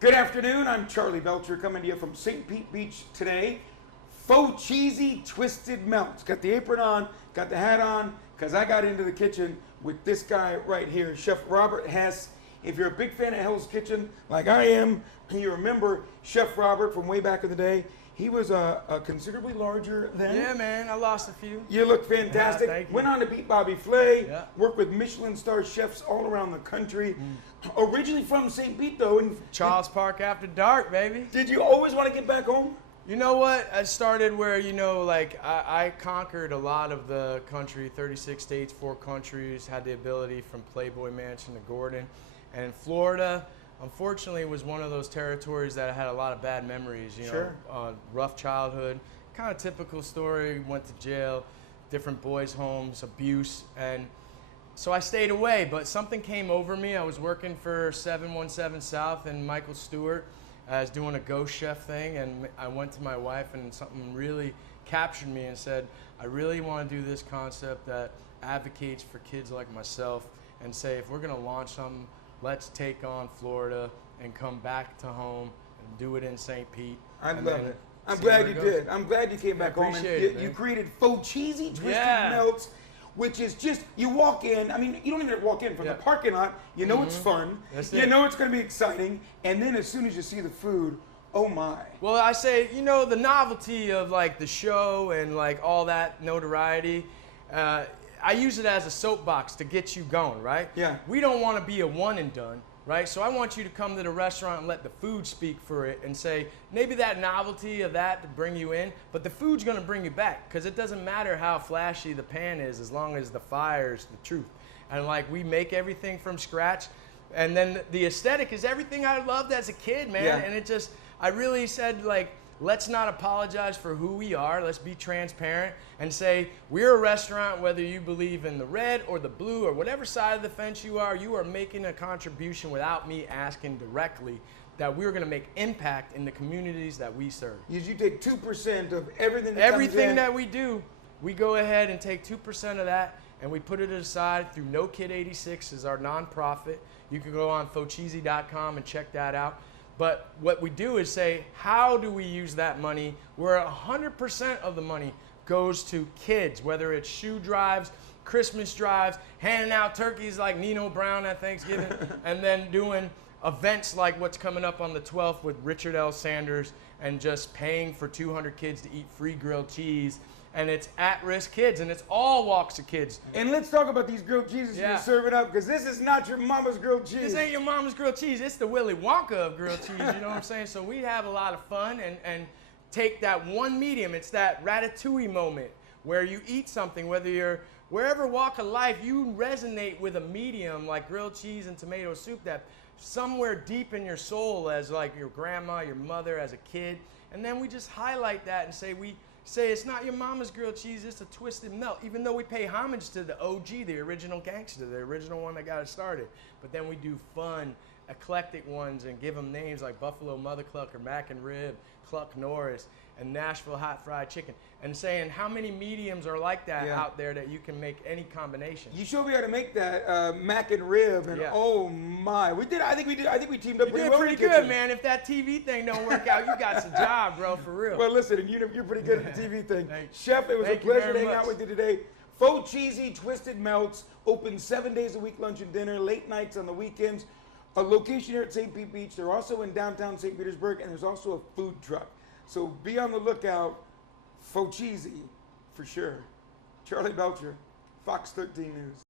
Good afternoon, I'm Charlie Belcher coming to you from St. Pete Beach today. Fo'Cheezy Twisted Meltz. Got the apron on, got the hat on, because I got into the kitchen with this guy right here, Chef Robert Hess. If you're a big fan of Hell's Kitchen, like I am, and you remember Chef Robert from way back in the day, he was considerably larger then. Yeah, man, I lost a few. You look fantastic. Thank you. Went on to beat Bobby Flay. Yeah. Worked with Michelin-star chefs all around the country. Originally from St. Pete, though. Charles Park after dark, baby. Did you always want to get back home? You know what? I started where, I conquered a lot of the country, 36 states, 4 countries, had the ability from Playboy Mansion to Gordon. And Florida, unfortunately, was one of those territories that I had a lot of bad memories, Sure. Rough childhood, kind of typical story, went to jail, different boys' homes, abuse, and so I stayed away, but something came over me. I was working for 717 South and Michael Stewart. I was doing a ghost chef thing, and I went to my wife, and something really captured me and said, I really want to do this concept that advocates for kids like myself and say, if we're going to launch something, let's take on Florida and come back to home and do it in St. Pete. I love it. I'm glad you did. I'm glad you came back home. And you created Fo'Cheezy Twisted Meltz, which is just, you walk in, I mean, you don't even walk in from the parking lot, you know it's fun, you know it's going to be exciting, and then as soon as you see the food, oh my. Well, I say, the novelty of like the show and like all that notoriety, I use it as a soapbox to get you going, right? Yeah. We don't want to be a one and done, right? So I want you to come to the restaurant and let the food speak for it and say, maybe that novelty of that to bring you in, but the food's going to bring you back, because it doesn't matter how flashy the pan is as long as the fire is the truth. And like, we make everything from scratch, and then the aesthetic is everything I loved as a kid, man. Yeah. And it just, I really said, like, let's not apologize for who we are. Let's be transparent and say, we're a restaurant, whether you believe in the red or the blue or whatever side of the fence you are making a contribution without me asking directly, that we're going to make impact in the communities that we serve. You take 2% of everything that Everything that we do, we go ahead and take 2% of that and we put it aside through No Kid 86 is our nonprofit. You can go on Fo'Cheezy.com and check that out. But what we do is say, how do we use that money where 100% of the money goes to kids, whether it's shoe drives, Christmas drives, handing out turkeys like Nino Brown at Thanksgiving, and then doing events like what's coming up on the 12th with Richard L. Sanders, and just paying for 200 kids to eat free grilled cheese. And it's at-risk kids, and it's all walks of kids. And let's talk about these grilled cheeses you're serving up, because this is not your mama's grilled cheese. This ain't your mama's grilled cheese. It's the Willy Wonka of grilled cheese, you know what I'm saying? So we have a lot of fun and take that one medium. It's that ratatouille moment where you eat something, whether you're wherever walk of life, you resonate with a medium like grilled cheese and tomato soup that somewhere deep in your soul as like your grandma, your mother, as a kid. And then we just highlight that and say it's not your mama's grilled cheese, it's a twisted melt. Even though we pay homage to the OG, the original gangster, the original one that got it started. But then we do fun, eclectic ones and give them names like Buffalo Mother Cluck or Mac and Rib, Cluck Norris, and Nashville Hot Fried Chicken. And saying how many mediums are like that out there that you can make any combination. You showed me how to make that Mac and Rib, and oh my, we did. I think we teamed up pretty well. Pretty good, man. If that TV thing don't work out, you got some job, bro, for real. Well, listen, you're pretty good at the TV thing. Thanks. Chef, it was a pleasure to hang out much. with you today. Fo'Cheezy Twisted Meltz, open 7 days a week, lunch and dinner, late nights on the weekends. A location here at St. Pete Beach. They're also in downtown St. Petersburg, and there's also a food truck. So be on the lookout. Fo'Cheezy, for sure. Charlie Belcher, Fox 13 News.